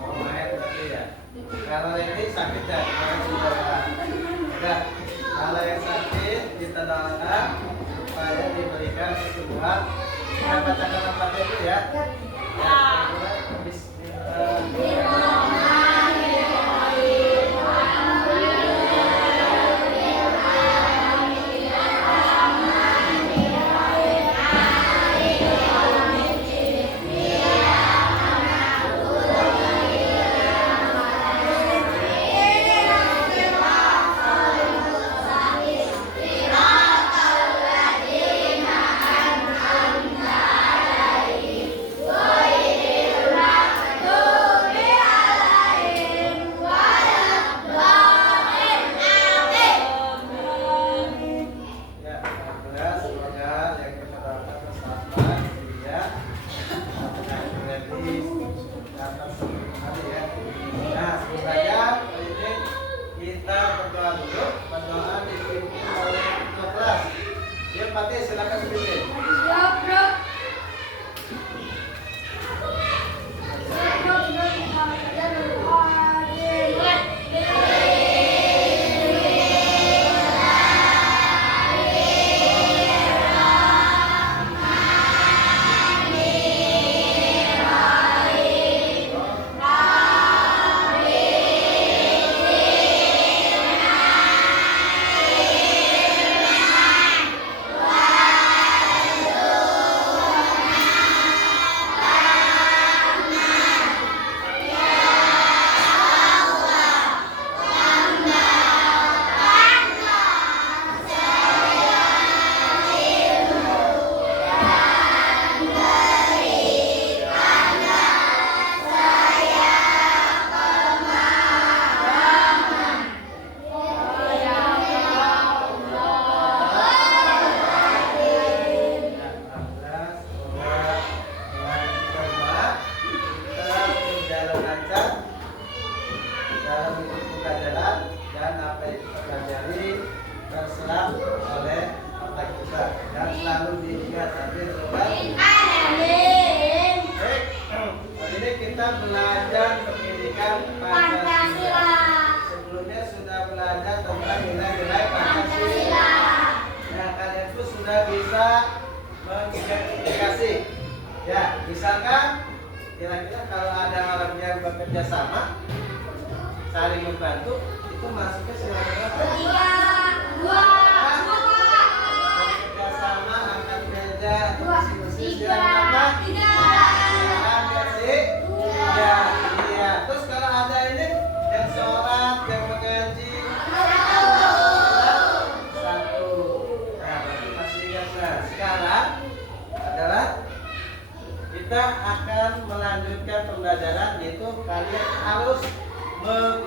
Oh, main berarti ya. Kalau ini sakit ya, ya. Kalau yang sakit kita doakan supaya diberikan kesembuhan. Kita bacakan apa itu ya. Silakan sedikit. Belajar pendidikan Pancasila. Sebelumnya sudah belajar tentang nilai-nilai Pancasila. Nah, kalian pun sudah bisa mengidentifikasi. Ya, misalkan kira-kira kalau ada orang yang bekerja sama, saling membantu, itu masuknya silakan apa? 3, 2, bekerja sama, angkat meja, 3. Ya, iya. Terus kalau ada ini yang sholat, yang mengaji, 1. Nah, berarti masih ingat. Nah, sekarang adalah kita akan melanjutkan pembelajaran, yaitu kalian harus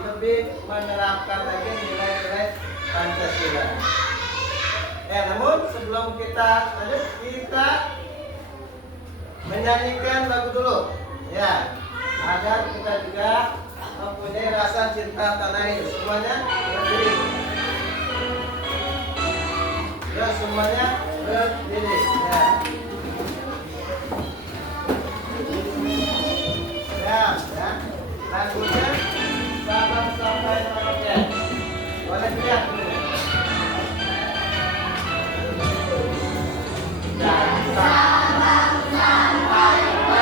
lebih menerapkan lagi nilai-nilai Pancasila. Namun sebelum kita lanjut, kita menyanyikan lagu dulu, ya, agar kita juga mempunyai rasa cinta tanah ini. Semuanya berdiri. Ya, semuanya berdiri. Ya. Ya. Lagunya Sabang Sampai Merauke. Boleh lihat dulu. Sabang sampai Indonesia.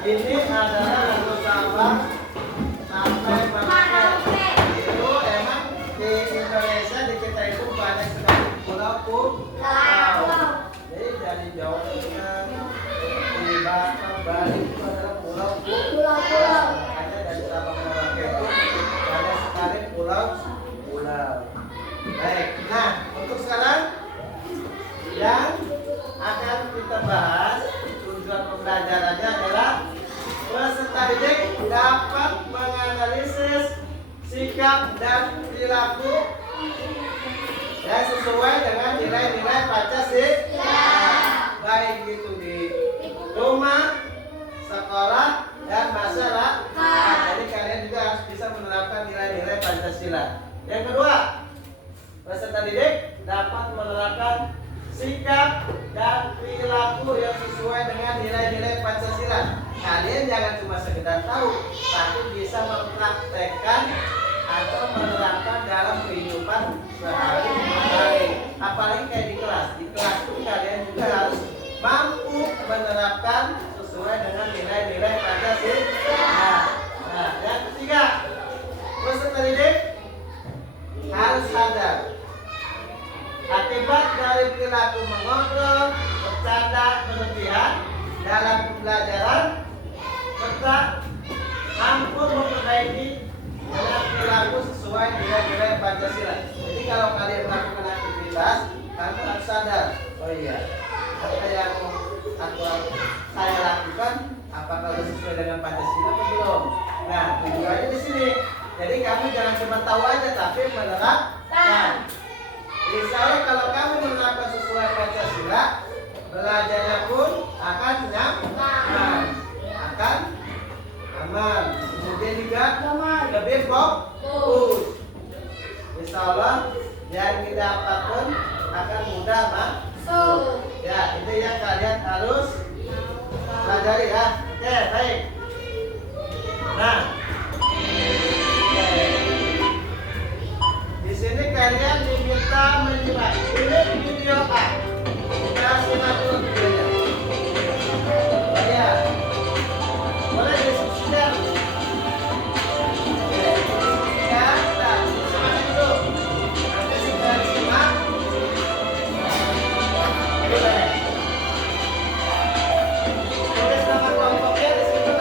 Ini adalah logo Sabang sampai Merauke. Itu emang di Indonesia di kita itu banyak sekali pulau-pulau. Jadi dari Jawa Tengah, di Batam, Bali itu adalah pulau-pulau. Makanya dari Sabang Merauke itu banyak sekali pulau-pulau. Baik, nah untuk sekarang yang akan kita bahas tujuan pembelajarannya adalah peserta didik dapat menganalisis sikap dan perilaku yang sesuai dengan nilai-nilai Pancasila. Baik itu di rumah, sekolah, dan masyarakat. Jadi kalian juga harus bisa menerapkan nilai-nilai Pancasila. Yang kedua, peserta didik dapat menerapkan sikap dan perilaku yang sesuai dengan nilai-nilai Pancasila. Kalian jangan cuma sekedar tahu, tapi bisa mempraktekkan atau menerapkan dalam kehidupan sehari-hari. Apalagi kayak di kelas. Di kelas itu kalian juga harus mampu menerapkan sesuai dengan nilai-nilai Pancasila. Nah, yang ketiga, peserta didik harus sadar akibat dari perilaku mengobrol, bercanda berlebihan dalam pembelajaran serta mampu memperbaiki dengan perilaku sesuai nilai-nilai Pancasila. Jadi kalau kalian melakukan aktivitas, kamu harus sadar, oh iya, apa yang saya lakukan apakah sesuai dengan Pancasila atau belum? Nah, tujuannya di sini. Jadi kamu jangan cuma tahu aja, tapi menerapkan. Insya Allah kalau kamu menerapkan sesuai Pancasila, belajarnya pun akan nyaman, akan aman. Kemudian juga lebih fokus. Insya Allah yang didapat pun akan mudah masuk. Ya, itu yang kalian harus pelajari ya. Oke, baik. Nah, di sini kalian diminta menyimak. Ini video A. Kita simak dulu videonya. Oh ya, boleh diskusikan. Ya, kita simak dulu. Nanti sudah simak. Boleh. Tulis nama kelompoknya di situ.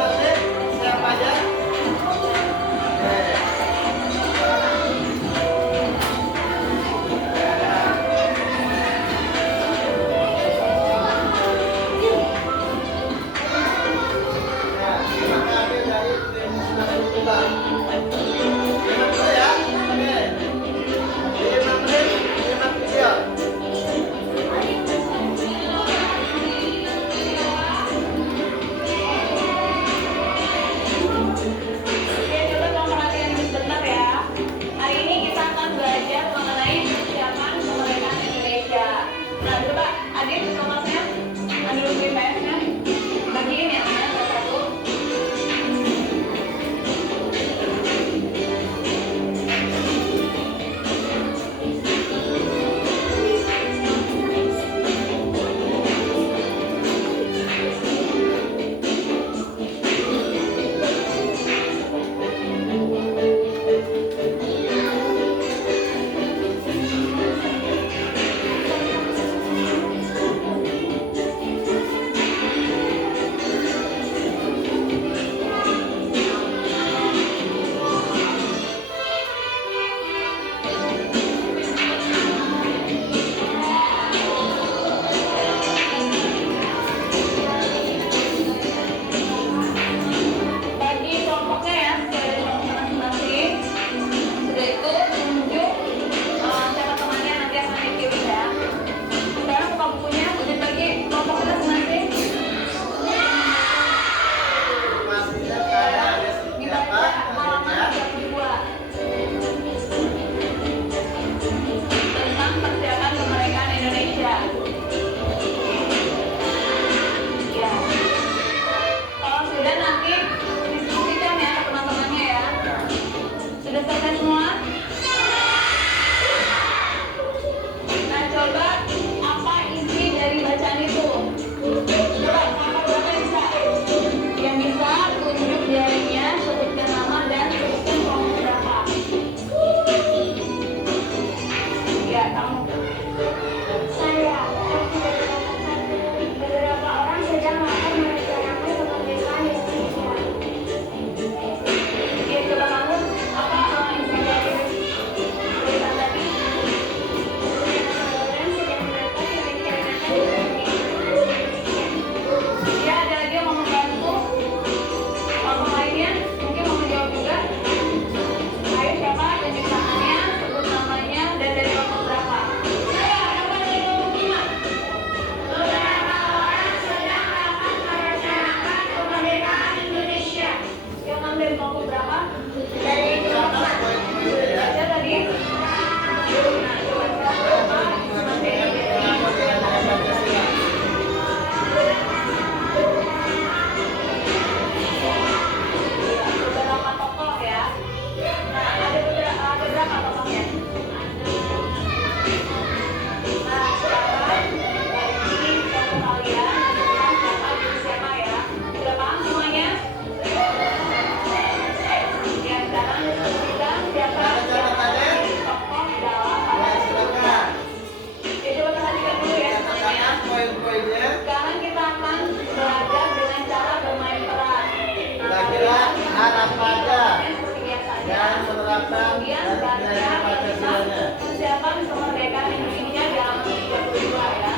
batang dari piagam Pancasilanya. persiapan kemerdekaan Indonesia dalam 32 ya.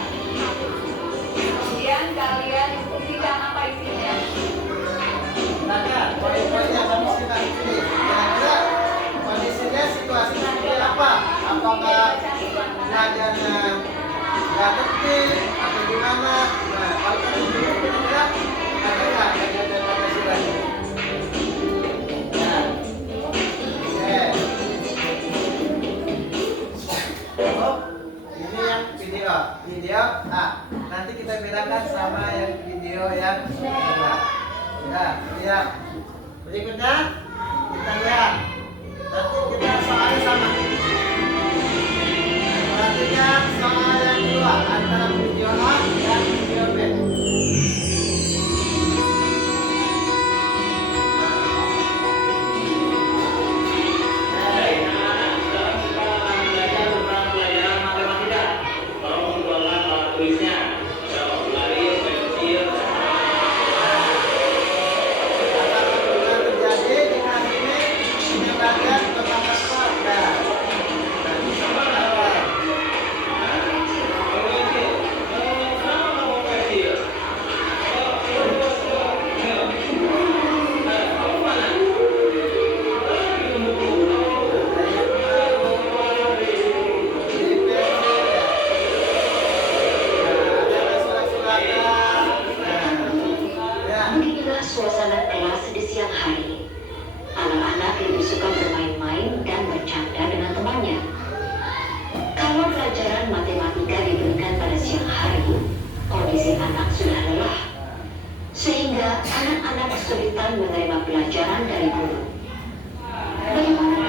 Kemudian kalian diskusikan apa isinya. Nah, poin-poinnya kami kita pilih. Kira-kira kondisinya situasi seperti apa? Apakah belajarnya nggak tertib atau gimana? Nah, kalau kami dulu kira-kira ada nggak belajar Pancasilanya? Nah, oke. Oh, ini yang video A. Nanti kita bedakan sama yang video yang kedua. Nah, lihat. Berikutnya kita lihat. Nanti kita soalnya sama. Perhatikan soal yang kedua antara video A dan video B. Beginilah suasana kelas di siang hari. Anak-anak lebih suka bermain-main dan bercanda dengan temannya. Kalau pelajaran matematika diberikan pada siang hari, kondisi anak sudah lelah, sehingga anak-anak kesulitan menerima pelajaran dari guru. Bagaimana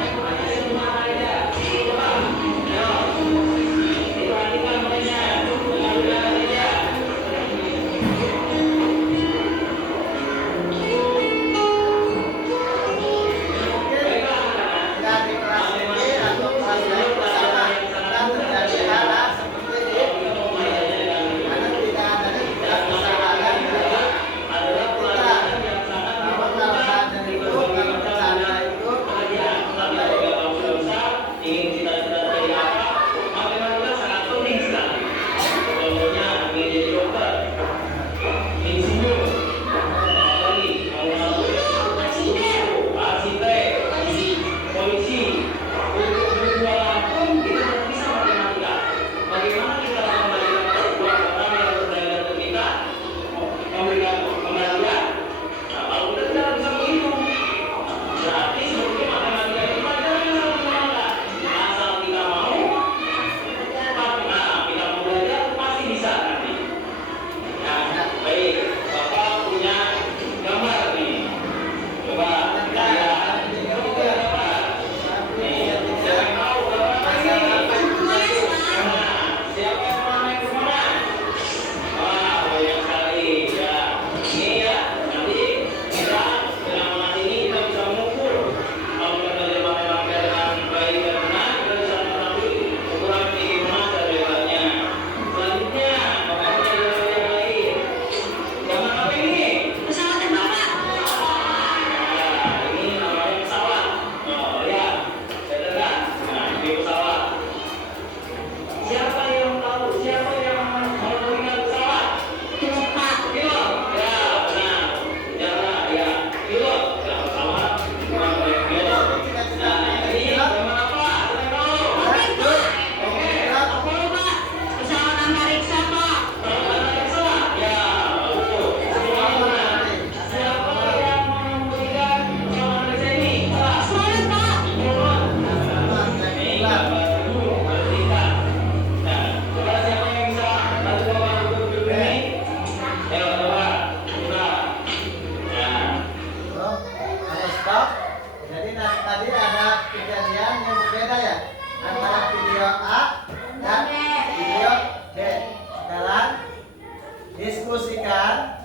diskusikan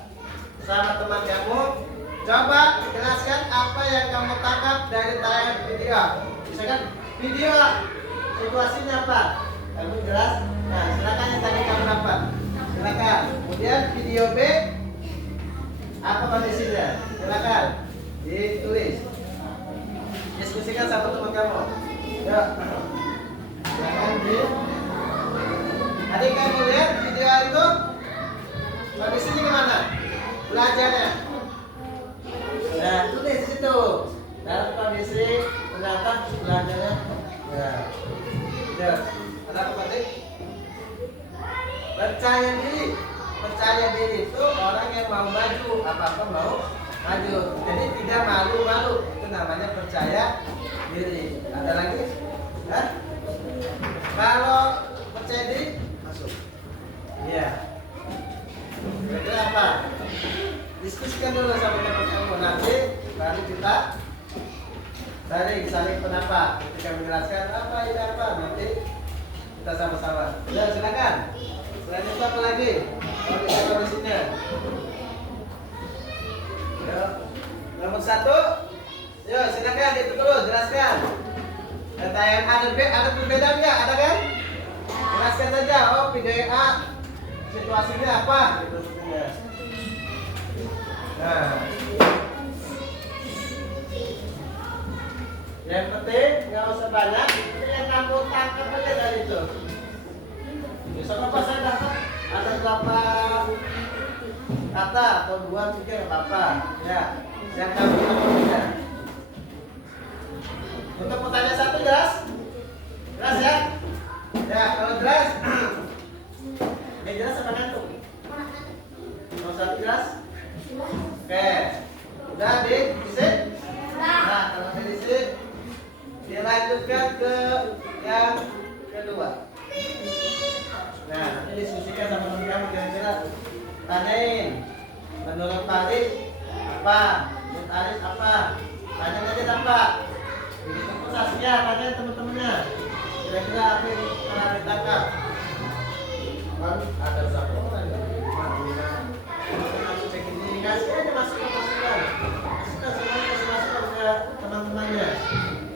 sama teman kamu. Coba jelaskan apa yang kamu tangkap dari tayangan video. Misalkan video situasinya apa? Kamu jelas. Nah, silakan yang tadi kamu dapat. Silakan. Kemudian video B apa kondisinya? Silakan ditulis. diskusikan sama teman kamu. Ya. Jangan di. Adik kamu lihat video itu? Kondisinya gimana? Belajarnya. Nah, tulis di situ. Dalam kondisi ternyata belajarnya. Ya. Ya. Ada apa tadi? Percaya diri itu orang yang mau maju, apa-apa mau maju. Jadi tidak malu-malu. Itu namanya percaya diri. Ada lagi? Hah? Kalau percaya diri, masuk. Iya. Itu apa? Diskusikan dulu sama teman kamu, nanti baru kita saling pendapat. Ketika menjelaskan apa ini apa, nanti kita sama-sama. Ya, silakan. Selain itu apa lagi? Kalau bisa kondisinya. Ya. Nomor 1. Yo, silakan itu dulu jelaskan. Ada perbedaan nggak? Ada kan? Jelaskan saja. Oh, video A situasinya apa? Gitu. Nah, yang penting nggak usah banyak. Yang kamu tangkap aja dari itu. Misalnya pas ada berapa kata atau 2, 3 nggak apa-apa. Ya, yang kamu tangkap. Untuk pertanyaan 1 jelas? Jelas ya? Ya, kalau jelas, ini jelas apa ngantuk? Kalau 1 jelas? Oke, udah diisi? Nah, kalau diisi, dilanjutkan ke yang kedua. Nah, nanti diskusikan sama teman kamu kira-kira. Tanyain, menurut Pak Aris apa? Menurut Aris apa? Tanya aja apa? Begitu pun Saskia, tanya teman-temannya. Kira-kira apa yang pernah ditangkap? Kan ada berapa orang yang kasih aja masukan. Masukan semuanya kasih masukan ke teman-temannya.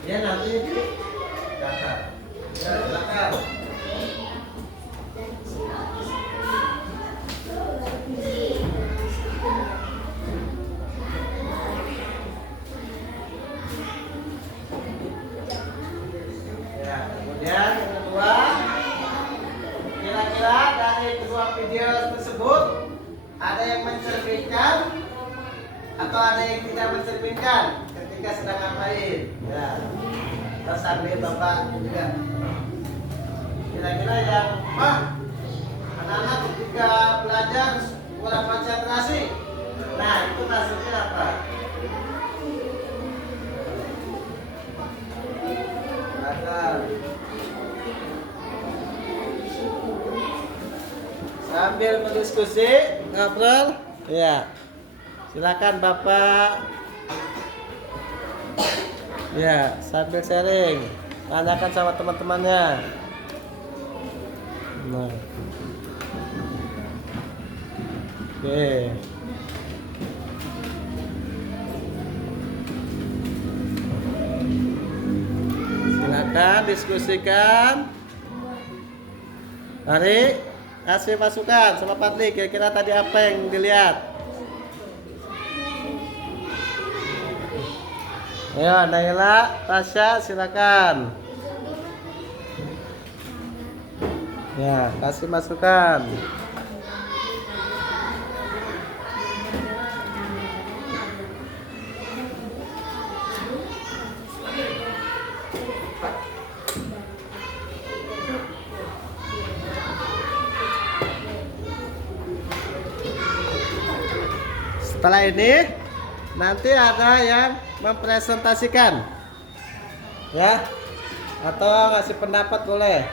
Dia nanti daftar. Ya, silakan. Ya, kemudian yang kedua, kira-kira dari kedua video tersebut ada yang mencerminkan atau ada yang tidak mencerminkan ketika sedang ngapain? Ya, kita sambil bapak juga. Kira-kira yang anak-anak ketika belajar kurang konsentrasi. Nah, itu maksudnya apa? Sambil berdiskusi, ngobrol, ya. Silakan Bapak. Ya, sambil sharing, tanyakan sama teman-temannya. Nah. Oke. Silakan diskusikan. Mari kasih masukan sama Patli, kira-kira tadi apa yang dilihat? Ayo, Naila, Tasya, silakan. Ya, kasih masukan. Setelah ini nanti ada yang mempresentasikan, ya, atau ngasih pendapat boleh.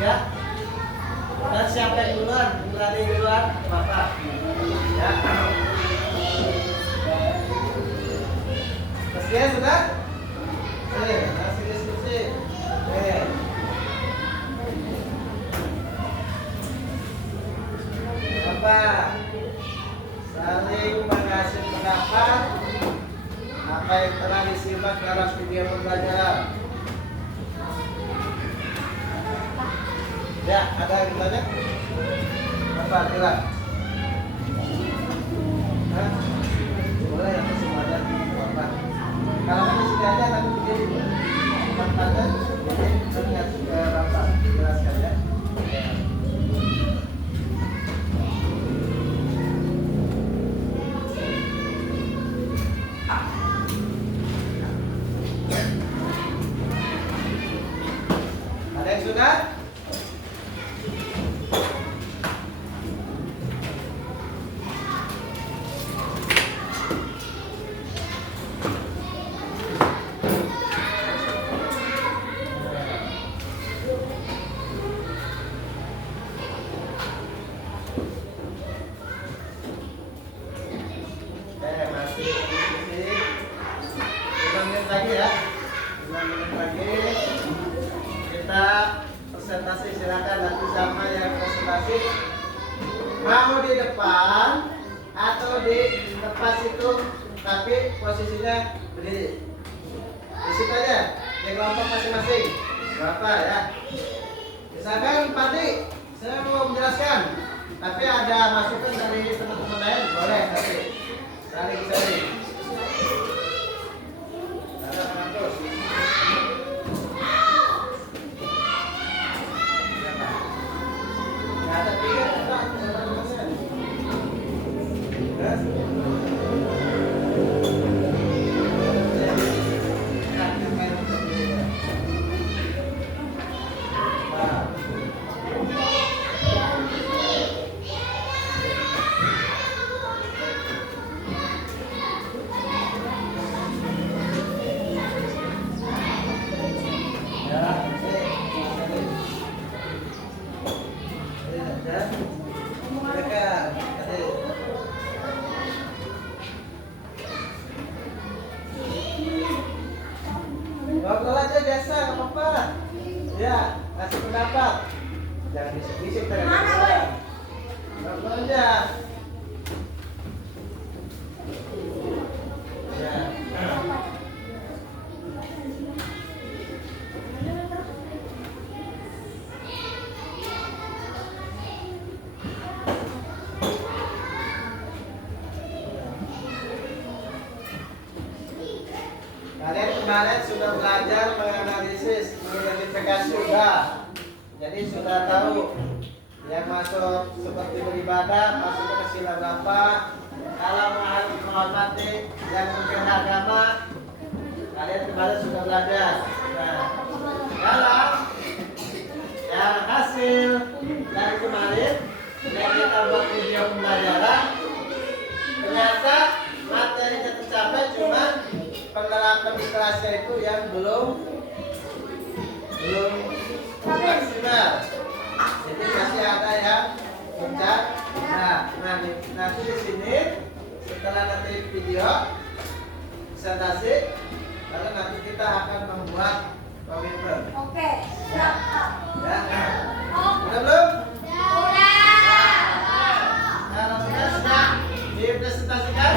Ya. Dan siapa yang duluan? Berani duluan, Bapak. Ya. Tersedia sudah? Masih diskusi. Bapak saling mengasih pendapat apa yang telah disimak dalam video pembelajaran. Ya, ada yang bertanya? Bapak, bilang. Hah? Boleh ya, semuanya. Bapak. Kalau kamu sudah ada, tapi begini. Tanya, jadi tanya ke Bapak, jelaskan ya. Ada yang sudah? Masih diskusi 5 menit lagi ya, 5 menit lagi kita presentasi. Silakan nanti sama yang presentasi mau di depan atau di depan situ, tapi posisinya berdiri di situ aja di kelompok masing-masing. Bapak ya, misalkan Pati, saya mau menjelaskan, tapi ada masukan dari teman-teman lain, boleh nanti saling. Ada pengatur. Nggak ada tiga, Pak. Ngobrol aja biasa, nggak apa-apa. Ya, kasih pendapat. Jangan bisik-bisik tadi. Ngobrol aja. Ya. Kalian kemarin sudah belajar menganalisis, mengidentifikasi sudah. Jadi sudah tahu yang masuk seperti beribadah masuk ke sila berapa. Kalau menghormati yang mungkin agama, kalian kemarin sudah belajar. Nah, kalau yang hasil dari kemarin yang kita buat video pembelajaran, ternyata materinya tercapai, cuma penerapan di kelasnya itu yang belum maksimal. Jadi masih ada yang pencet. Nanti di sini setelah nanti video presentasi, lalu nanti kita akan membuat komitmen. Oke. Ya. Udah belum? Kalau sudah dipresentasikan?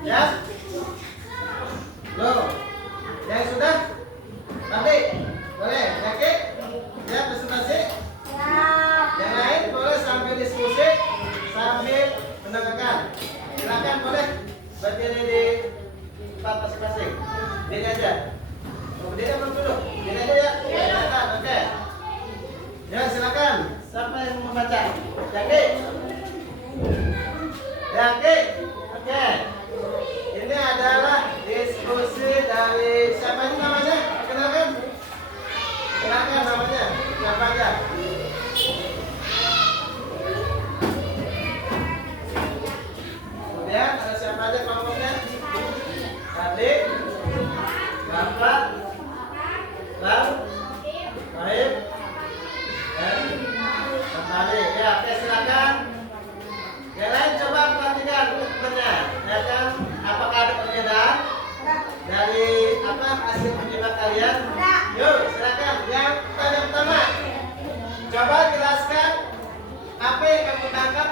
Ya. Loh, yang sudah? Tadi? Boleh? Yakin? Ya, presentasi? Yang lain boleh sambil diskusi, sambil mendengarkan. Silakan boleh berdiri di tempat masing-masing. Berdiri aja. Berdiri apa dulu? Berdiri aja ya? Oke. Ya,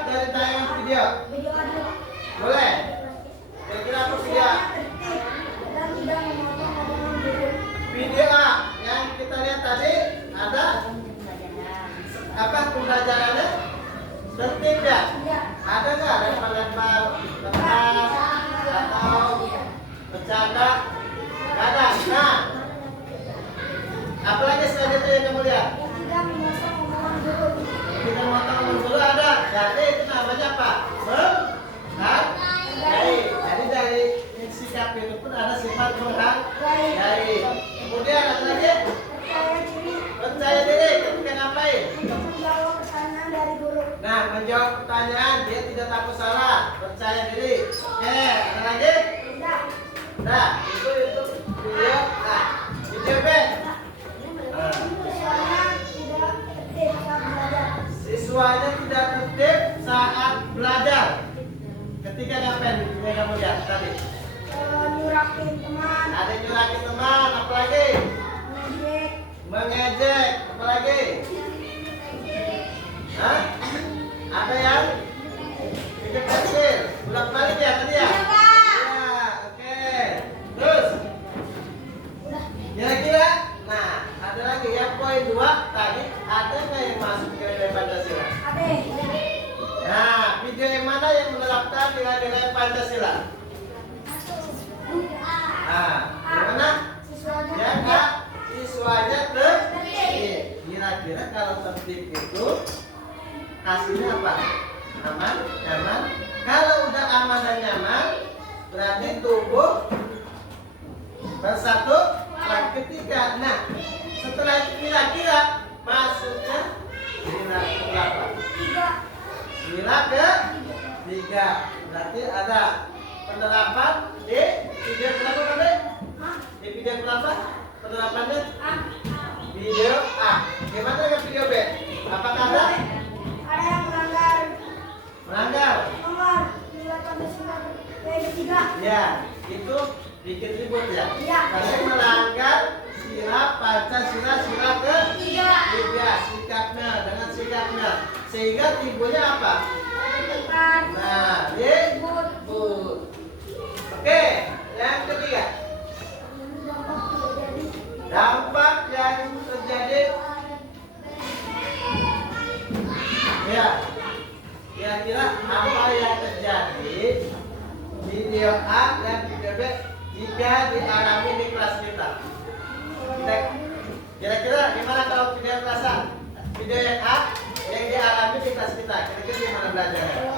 dari tayangan video? Video audio. Boleh? Kira-kira apa video? Tertib dan tidak memotong omongan guru. Video A yang kita lihat tadi ada apa pembelajarannya? Tertib ya? Iya. Ada nggak lempar-lempar kertas atau bercanda? Nggak ada. Nah, apalagi selain itu yang kamu lihat? Yang tidak memotong omongan guru. Kita motong dulu ada. Jadi itu namanya apa? Menghargai. Jadi dari sikap itu pun ada sifat menghargai. Kemudian ada lagi Percaya diri percaya diri. Ketika ngapain? untuk menjawab pertanyaan dari guru. Nah, menjawab pertanyaan dia tidak takut salah. Percaya diri. Oke, ada lagi? Tidak. Nah, itu video A. Video B. Siswanya tidak tertib Siswanya tidak tertib saat belajar. saat belajar. Ketika ngapain? Yang kamu lihat tadi. Nyurakin teman. Ada nyurakin teman, apalagi? Ngejek. Mengejek, apalagi? Hah? Ada yang bikin pensil, ulang balik ya tadi ya? Iya, Pak. Ya, oke. Terus, kira-kira, nah ada lagi yang poin 2 tadi ada nggak yang masuk ke nilai Pancasila? Ade. Nah, video yang mana yang menerapkan nilai-nilai Pancasila? Nah, yang mana? Siswanya Ya tertib. Kak, siswanya tertib. Kira-kira kalau tertib itu hasilnya apa? Aman, nyaman. Kalau udah aman dan nyaman, berarti tubuh bersatu lagi ketiga. Nah, setelah itu kira-kira masuknya sila berapa? Sila ke 3. Berarti ada penerapan di video berapa tadi? Di video berapa? Penerapannya? Video A. Gimana dengan video B? Apakah ada? Ada yang melanggar Melanggar? nomor nilai Pancasila ketiga. Ya, itu bikin ribut ya. Iya. Karena melanggar sila Pancasila sila ke Tiga. 3 sikapnya dengan sikapnya sehingga timbulnya apa? Tepat. Nah, ribut. Oke, yang ketiga. Dampak yang terjadi. Ya, kira-kira apa yang terjadi video A dan video B jika dialami di kelas kita? Kira-kira gimana kalau video kelas A? Video yang A yang dialami di kelas kita, kira-kira gimana belajarnya?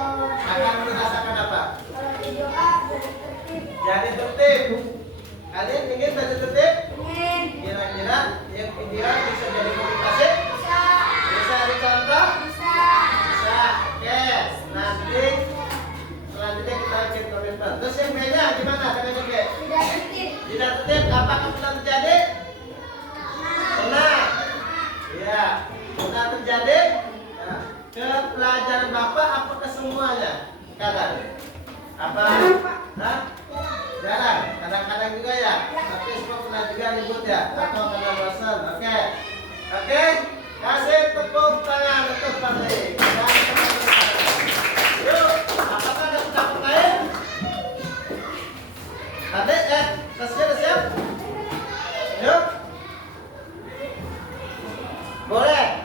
Akan merasakan apa? Kalau video A jadi tertib. Jadi tertib. Kalian ingin jadi tertib? Ingin. Kira-kira yang video bisa jadi komunikasi? Bisa. Bisa dicontoh? Bisa. Bisa. Oke. Nanti selanjutnya kita bikin komitmen. Terus yang B-nya gimana dengan yang B? Tidak tertib. Tidak tertib, apakah pernah terjadi? Pernah. Iya. Pernah terjadi? Nah, ke pelajaran Bapak apakah semuanya? Kadang. Apa? Hah? Jarang. Kadang-kadang juga ya. Tapi semua pernah juga ribut ya. Atau karena bosan. Oke. Oke. Kasih tepuk tangan untuk Fadli. Dan teman-teman. Yuk. Apakah ada pendapat lain? Tadi kelasnya udah siap? Yuk. Boleh.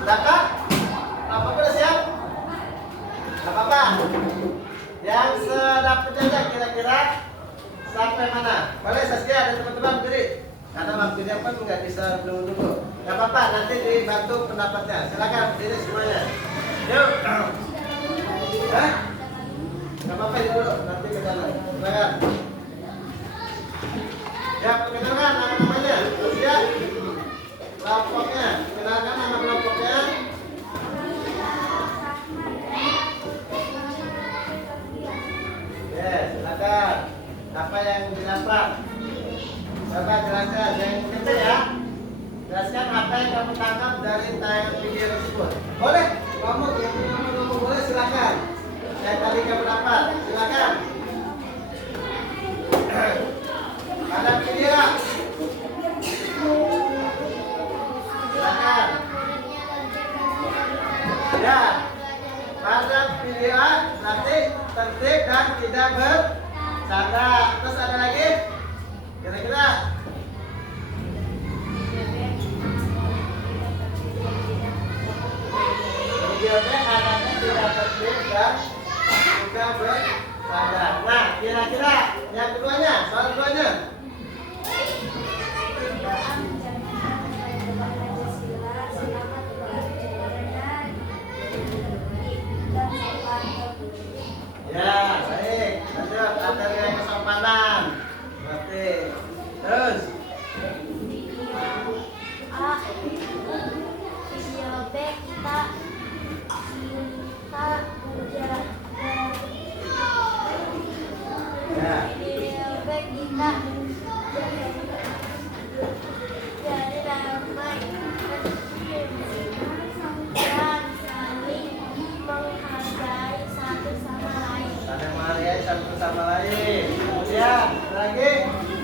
Silakan. Apa udah siap? Gak apa-apa. Yang sedapatnya aja kira-kira sampai mana? Boleh Saskia dan teman-teman berdiri. Karena waktunya pun nggak bisa dulu. Gak apa-apa, nanti dibantu pendapatnya. Silakan berdiri semuanya. Yuk. Hah? Gak apa-apa dulu, nanti ke jalan. Silakan. Ya, perkenalkan nama-namanya. Saskia. Kelompoknya, kenalkan nama kelompoknya. Silakan. Apa yang didapat? Coba jelaskan yang kecil ya. Jelaskan apa yang kamu tangkap dari tayangan video tersebut. Boleh? Ngomong, yang punya ngomong boleh silakan. Yang tadi kamu dapat, silakan. Ada video. Silakan. Ya. nanti tertib dan tidak bercanda. Terus ada lagi? Kira-kira? Video B anaknya tidak tertib dan juga bercanda. Nah, kira-kira yang keduanya, soal keduanya. Ya, baik. Lanjut, ada yang kesopanan. Berarti. Terus. A. Video B kita menjaga. Ya. Video B kita jadi damai dan saling menghargai satu sama lain. Saling menghargai satu sama lain. Kemudian lagi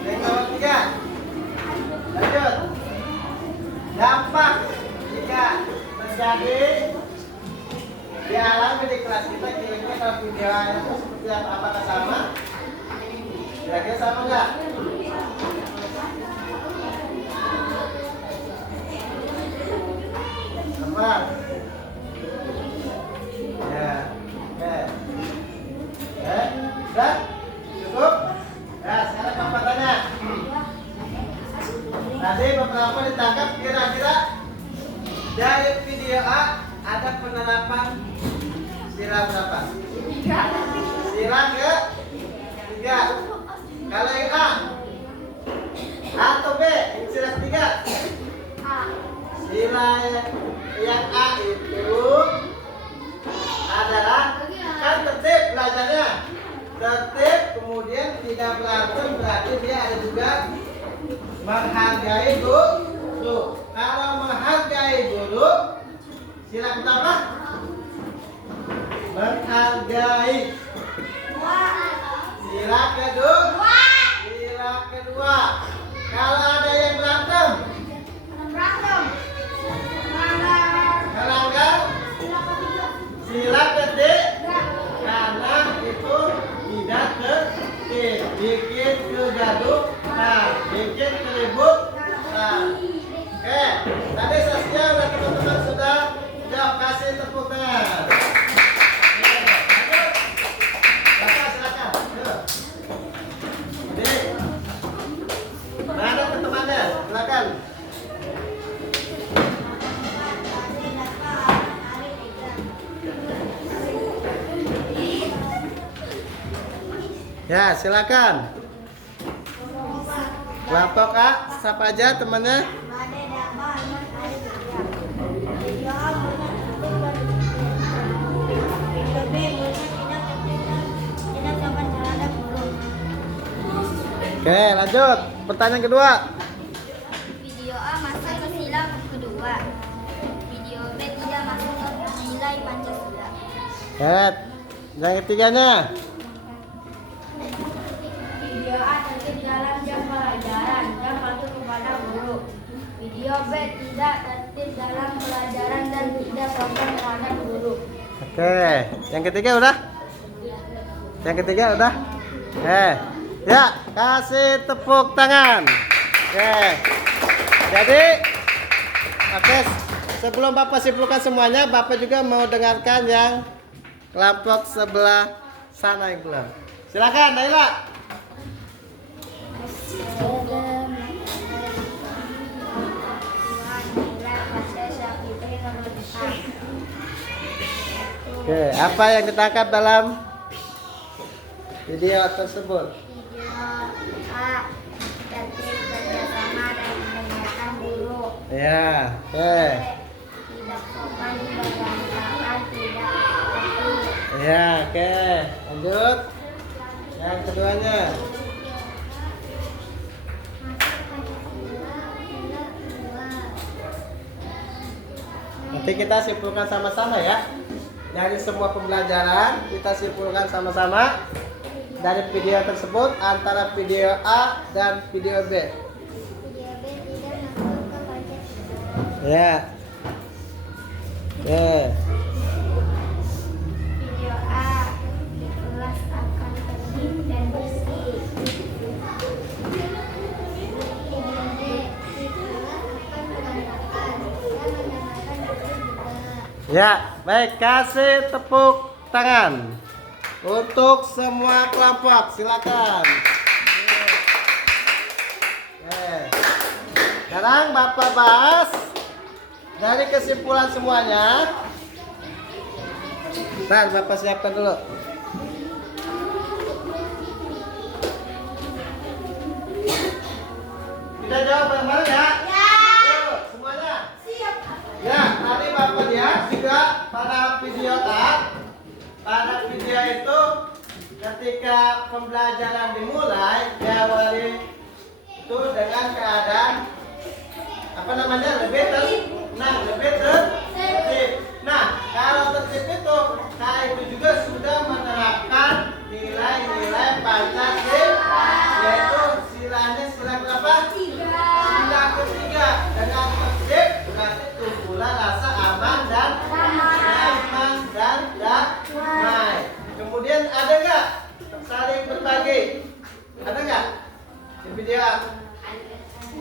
yang nomor 3. Lanjut. Dampak jika terjadi di alam di kelas kita, kira-kira kalau video itu seperti apa? Apakah sama? Kira-kira sama enggak? Sama. Ya. Oke. Sudah? Cukup? Ya, sekarang Bapak tanya. Tadi beberapa ditangkap, kira-kira dari video A ada penerapan sila berapa? 3. Sila ke 3. Kalau yang A atau B, sila ketiga? A. Sila yang A itu adalah kan tertib belajarnya, tertib, kemudian tidak berantem, berarti dia ada juga menghargai guru. Kalau menghargai guru, sila pertama menghargai. Sila kedua. Sila kedua. Kalau ada yang berantem, melanggar sila ketiga. Karena itu tidak tertib, bikin kegaduhan, bikin keributan. Oke, tadi Saskia dan teman-teman sudah jawab, kasih tepuk tangan. Bapak silakan. Yuk. Jadi, mana temannya? Silakan. Ya, silakan. Kelompok A, siapa aja temannya? Oke, lanjut. Pertanyaan kedua. Video A masuk ke sila kedua. Video B tidak masuk ke nilai Pancasila. Yang ketiganya. Video A tertib dalam jam pelajaran dan patuh kepada guru. Video B tidak tertib dalam pelajaran dan tidak sopan terhadap guru. Oke, yang ketiga udah? Yang ketiga udah? Ya, kasih tepuk tangan. Oke. Jadi, oke, sebelum Bapak simpulkan semuanya, Bapak juga mau dengarkan yang kelompok sebelah sana yang belum. Silakan, Naila. Oke, apa yang ditangkap dalam video tersebut? Video A tertib kerjasama dan mendengarkan guru. Ya, oke. Tidak sopan berantakan, tidak tertib. Ya, oke. Lanjut. Yang keduanya. Nanti kita simpulkan sama-sama ya. Dari semua pembelajaran kita simpulkan sama-sama dari video tersebut antara video A dan video B. Video B tidak masuk ke Pancasila. Ya. Oke. Video A Ya, baik, kasih tepuk tangan untuk semua kelompok, silakan. Oke. Sekarang Bapak bahas dari kesimpulan semuanya. Ntar Bapak siapkan dulu. Kita jawab bareng-bareng ya? Ya. Yuk, semuanya. Siap. Ya, tadi Bapak lihat juga pada video pada video itu ketika pembelajaran dimulai diawali itu dengan keadaan apa namanya lebih tertib. Nah, kalau tertib itu, nah itu juga sudah menerapkan nilai-nilai Pancasila, yaitu silanya sila berapa? Sila ketiga. Dengan tertib berarti tumbuhlah rasa aman dan damai. Kemudian ada nggak saling berbagi? Ada nggak di video?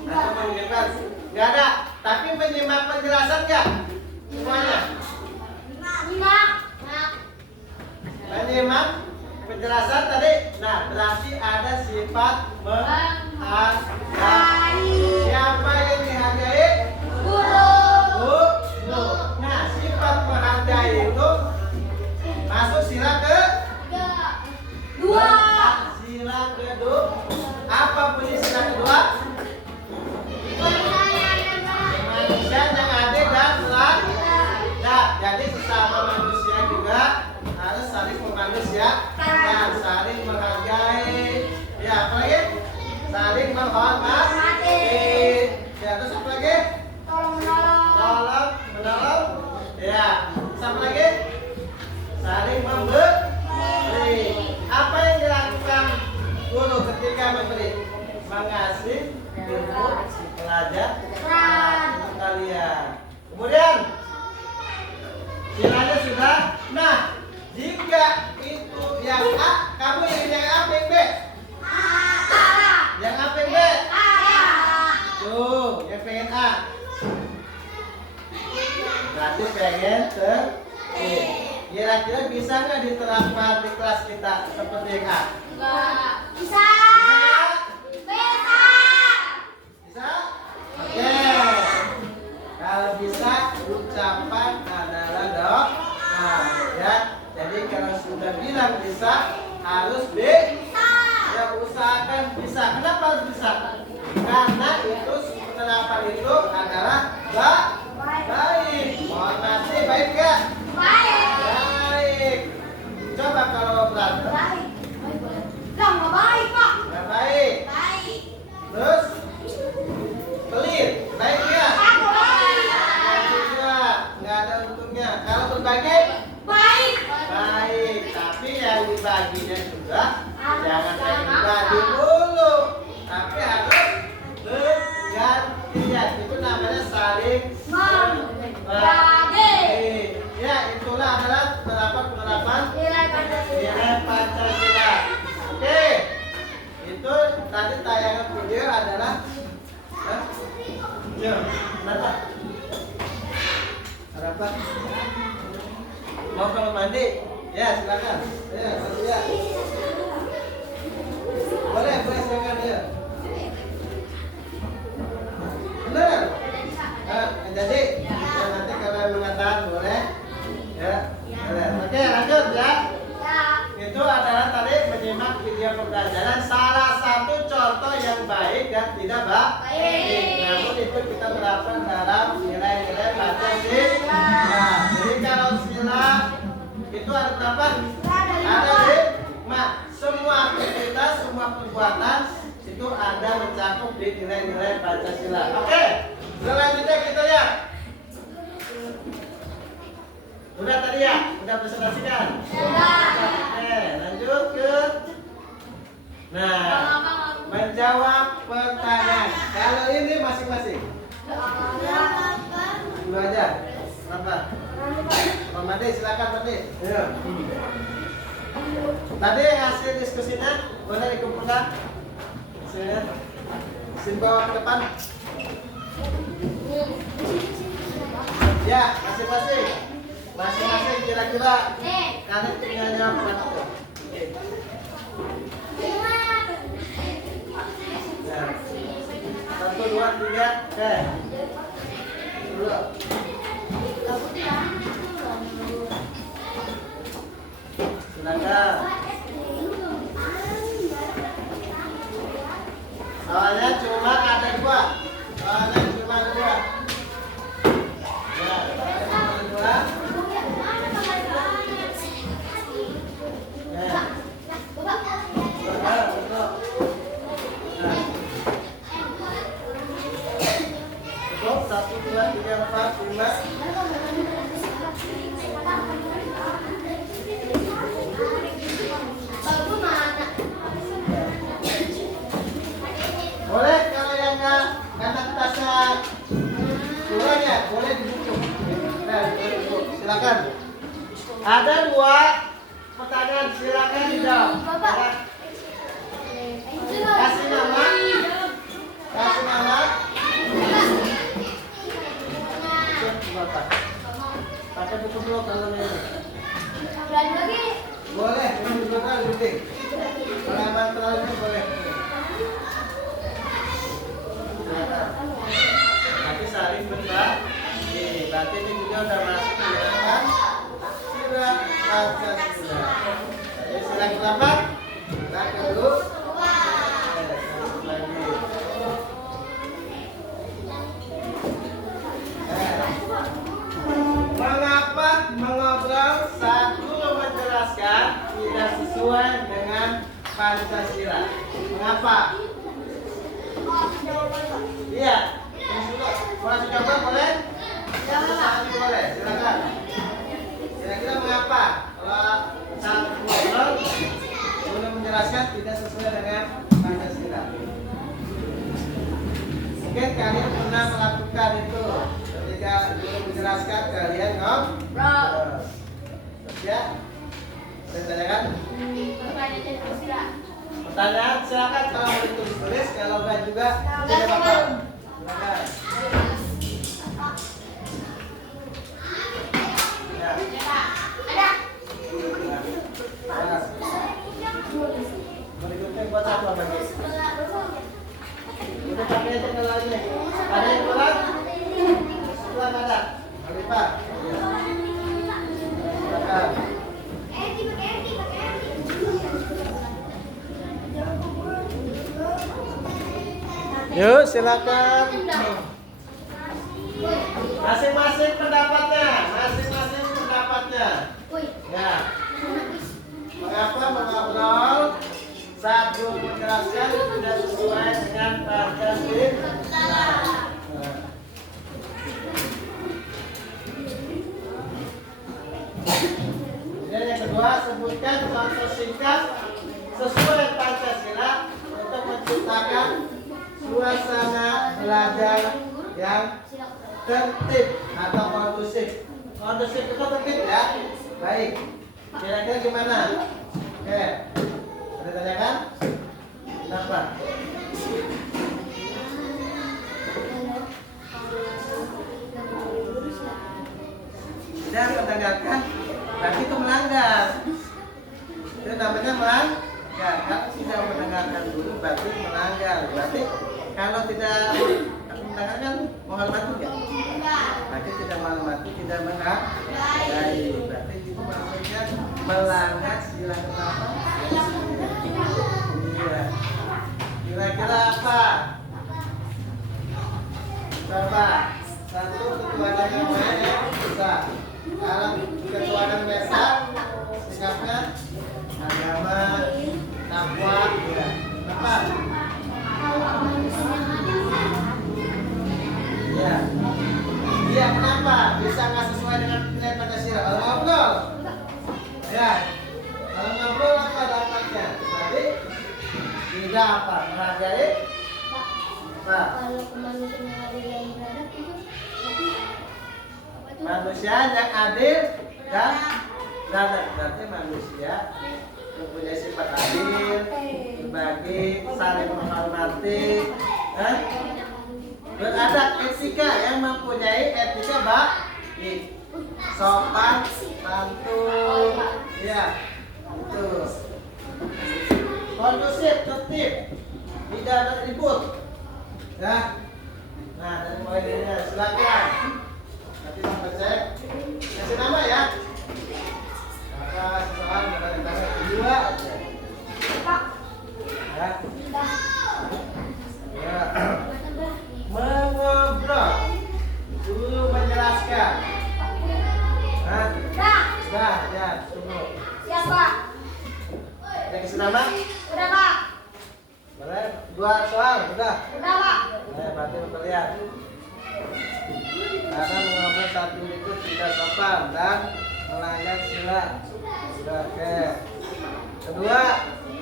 Atau mendengarkan? Nggak ada. Tapi menyimak penjelasan nggak? Semuanya? Menyimak penjelasan tadi. Nah, berarti ada sifat menghargai. Siapa yang dihargai? Guru. Nah, sifat menghargai itu masuk sila ke dua. Sila kedua. Apa bunyi sila kedua? Manusia yang adil dan selamat. Jadi sesama manusia juga harus saling memanusiakan, saling menghargai. Ya, apa lagi? Saling menghormati. Ya, terus apa lagi? Tolong menolong. Ya, sama lagi? Saling memberi. Apa yang dilakukan guru ketika memberi? Mengasih ilmu pelajaran kalian. Kemudian silanya sudah. Nah, jika itu yang A, kamu yang A, yang B? Yang A, yang B? Tuh, yang pengen A. Berarti pengen kira-kira bisa nggak diterapkan di kelas kita seperti yang A? Enggak. Bisa. Bisa? Oke. Kalau bisa, ucapan adalah doa. Ya. Jadi kalau sudah bilang bisa, harus bisa. Ya, usahakan bisa. Kenapa harus bisa? Karena itu penerapan itu adalah baik. Hormati baik nggak? Baik. Coba kalau berantem. Baik. Nggak baik, Pak. Nggak baik. Terus pelit, baik nggak? Nggak ada untungnya. Kalau berbagi, baik. Tapi yang dibaginya juga jangan dibagi dulu, tapi harus bergantian. Itu namanya saling berbagi. Ya, itulah adalah penerapan nilai Pancasila. Oke, itu tadi tayangan video adalah kenapa? Apa? Mau kamar mandi? Ya, silakan. Ya, ya. Boleh silakan ya. Benar? Jadi, nanti kalau mengatakan boleh, ya. Oke, lanjut ya. Itu adalah tadi menyimak video pembelajaran salah satu contoh yang baik dan tidak baik. Namun itu kita terapkan dalam nilai-nilai Pancasila. Nah, jadi kalau sila itu ada berapa? Ada 5. Semua aktivitas, semua perbuatan itu ada mencakup di nilai-nilai Pancasila. Oke, selanjutnya kita lihat. Udah tadi ya? Udah presentasikan? Oke, lanjut ke menjawab pertanyaan. Kalau ini masing-masing dua aja. Berapa? Pak Made, silakan Made. Ya. Tadi hasil diskusinya boleh dikumpulkan. Hasilnya sini bawa ke depan. Ya, masing-masing. Masing-masing kira-kira kalian tinggal jawab satu. Oke. Nah, 1, 2, 3, oke. Dulu. Silakan. Soalnya cuma ada 2. Soalnya cuma 2. Ya, soalnya cuma 2. Ya. Betul. Nah. Cukup 1, 2, 3, 4, 5. Boleh kalau yang nggak kata tasnya turun ya, boleh dibuka. Nah, dibuka. Silakan. Ada 2 pertanyaan, silakan dijawab. Kasih nama. Kasih nama. Bapak. Pakai buku dulu kalau ini. Boleh, ini juga lebih. Pengalaman terlalu boleh. Nanti saling berbagi. Berarti ini juga udah masuk ke dalam sila Pancasila. Jadi sila berapa? Kita dulu. Lagi. Mengapa mengobrol satu menjelaskan tidak sesuai dengan Pancasila? Mengapa? Iya. Mau coba boleh? Boleh, silakan. Kira-kira mengapa kalau satu mengobrol belum menjelaskan tidak sesuai dengan Pancasila? Mungkin kalian pernah melakukan itu. Ketika belum menjelaskan kalian ngobrol. Ya? Boleh tanyakan? Pertanyaan silakan kalau mau ditulis, kalau enggak juga tidak apa-apa. Silakan. Ya. Ada. Berikutnya buat apa lagi? Kita pakai aja kalau ini. Ada yang pulang? Pulang ada. Alifah. Silakan. Yuk silakan. Masing-masing pendapatnya. Ya. Mengapa mengobrol saat belum menjelaskan tidak sesuai dengan Pancasila? Kemudian yang kedua, sebutkan contoh singkat sesuai Pancasila untuk menciptakan suasana belajar yang tertib atau kondusif. Kondusif itu tertib ya. Baik. Kira-kira gimana? Oke. Ada tanyakan? Kenapa? Tidak mendengarkan, berarti itu melanggar. Itu namanya melanggar. Kalau tidak mendengarkan dulu berarti melanggar. Berarti kalau tidak mendengarkan menghormati enggak? Berarti tidak menghormati, tidak menghargai. Berarti itu maksudnya melanggar sila keberapa? Iya. Kira-kira apa? Coba. Satu, ketuhanan yang maha esa. Kalau ketuhanan esa, sikapnya agama, takwa, ya. Apa? Ya. Iya, kenapa? Bisa nggak sesuai dengan nilai Pancasila? Kalau ngobrol, ya. Kalau ngobrol apa dampaknya? Jadi tidak apa? Menghargai. Pak. Kalau kemanusiaan yang adil dan beradab itu Manusia yang adil dan beradab. Berarti manusia mempunyai sifat adil, berbagi, saling menghormati, beradab, etika yang mempunyai etika baik. sopan, santun. Ya, itu. Kondusif, tertib, tidak ada ribut. Ya. Nah, dari mulai dirinya silakan. Nanti sampai cek. Kasih nama ya. Maka seseorang dari tanggal kedua aja. Ya. Ya. Mengobrol. Guru menjelaskan. Nah, dah, ya, tunggu. Siapa? Ada kasih nama? Udah Pak. Boleh? 2 soal, udah. Udah Pak. Berarti kalian. Karena mengobrol satu itu tidak sopan dan melanggar sila. Sudah, oke. Kedua,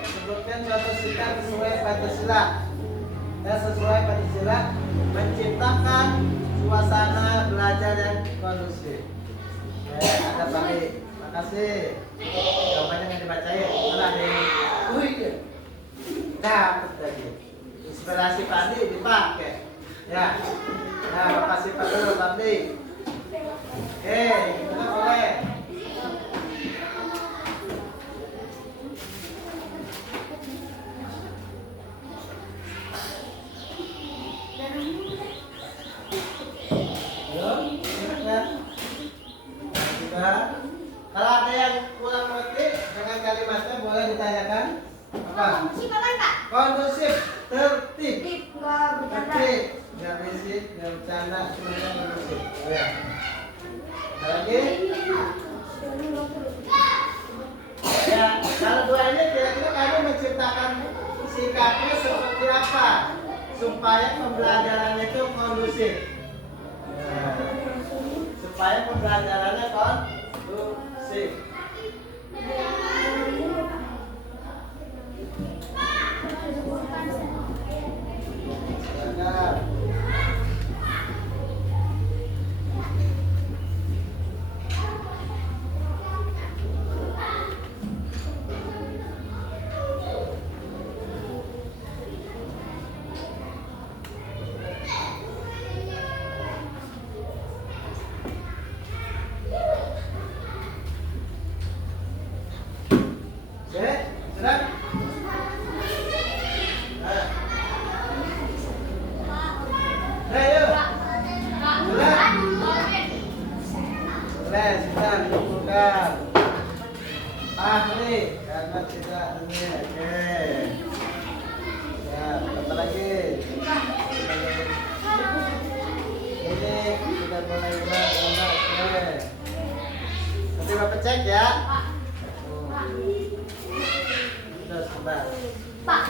sebutkan suatu sikap sesuai Pancasila. Dan sesuai Pancasila menciptakan suasana belajar yang kondusif. Ada Pak. Makasih. Jawabannya yang dibacain. Mana ada yang ya. Dapat tadi. Inspirasi Pandi dipakai. Ya. Nah, makasih Pak dulu Pandi. Oke, kita boleh. Kalau ada yang kurang mengerti dengan kalimatnya boleh ditanyakan. Apa? Kondusif, tertib, Enggak bercanda. tertib, nggak berisik, nggak bercanda, semuanya kondusif. Ya. Ada lagi? Ya, kalau dua ini kira-kira kamu menciptakan sikapnya seperti apa supaya pembelajarannya itu kondusif. Ya. Supaya pembelajarannya kondusif. Silakan. Oke, sudah? Nah. Ayo. Sudah? Boleh, sudah dikumpulkan. Ahli, karena tidak ini. Oke. Ya, apa lagi? Ini sudah mulai benar. Oke. Nanti Bapak cek ya. Sudah, sebentar. Pak,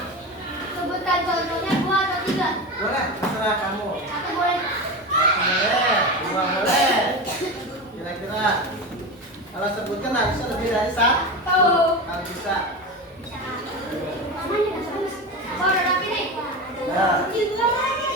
sebutkan contohnya 2 atau 3. Boleh, terserah kamu. 1 boleh. Satu boleh, 2 boleh. Kira-kira kalau sebutkan harusnya lebih dari 1. Kalau bisa. Pak, udah rapi nih. Ya. Oke, nah, lagi.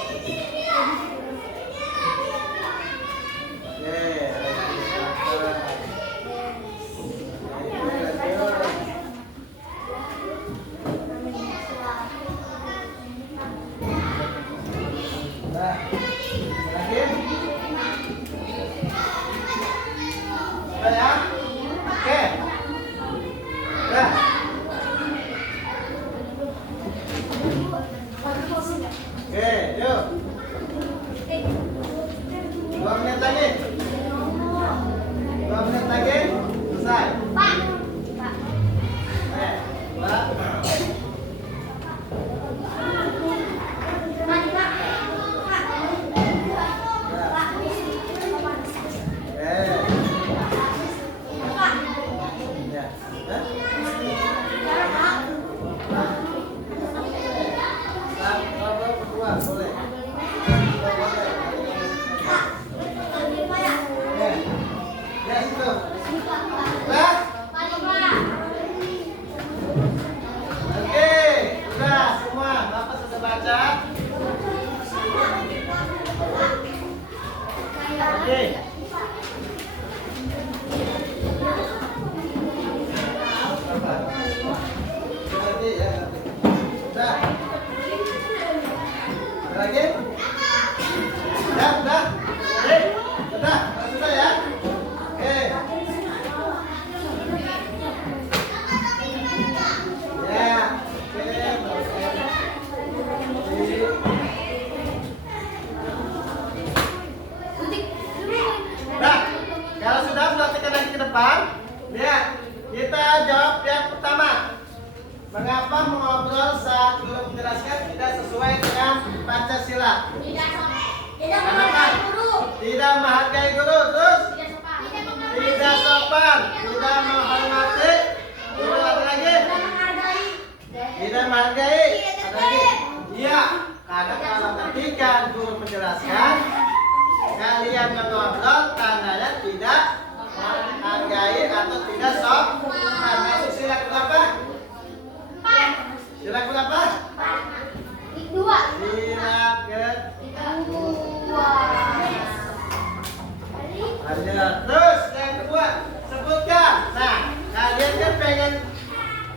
Sudah ya? Oke. Nah. Oke. depan. Lihat, kita jawab yang pertama. Mengapa mengobrol saat guru menjelaskan tidak sesuai dengan Pancasila? Tidak menghargai guru. Terus tidak sopan, tidak menghormati guru. Ada lagi? Tidak menghargai. Ada lagi? Iya, karena kalau ketika guru menjelaskan kalian mengobrol, tandanya tidak menghargai atau tidak sopan. Masuk sila berapa? Sila berapa? Dua. Sila Dua. Lanjut. Terus yang kedua, sebutkan. Nah, kalian kan pengen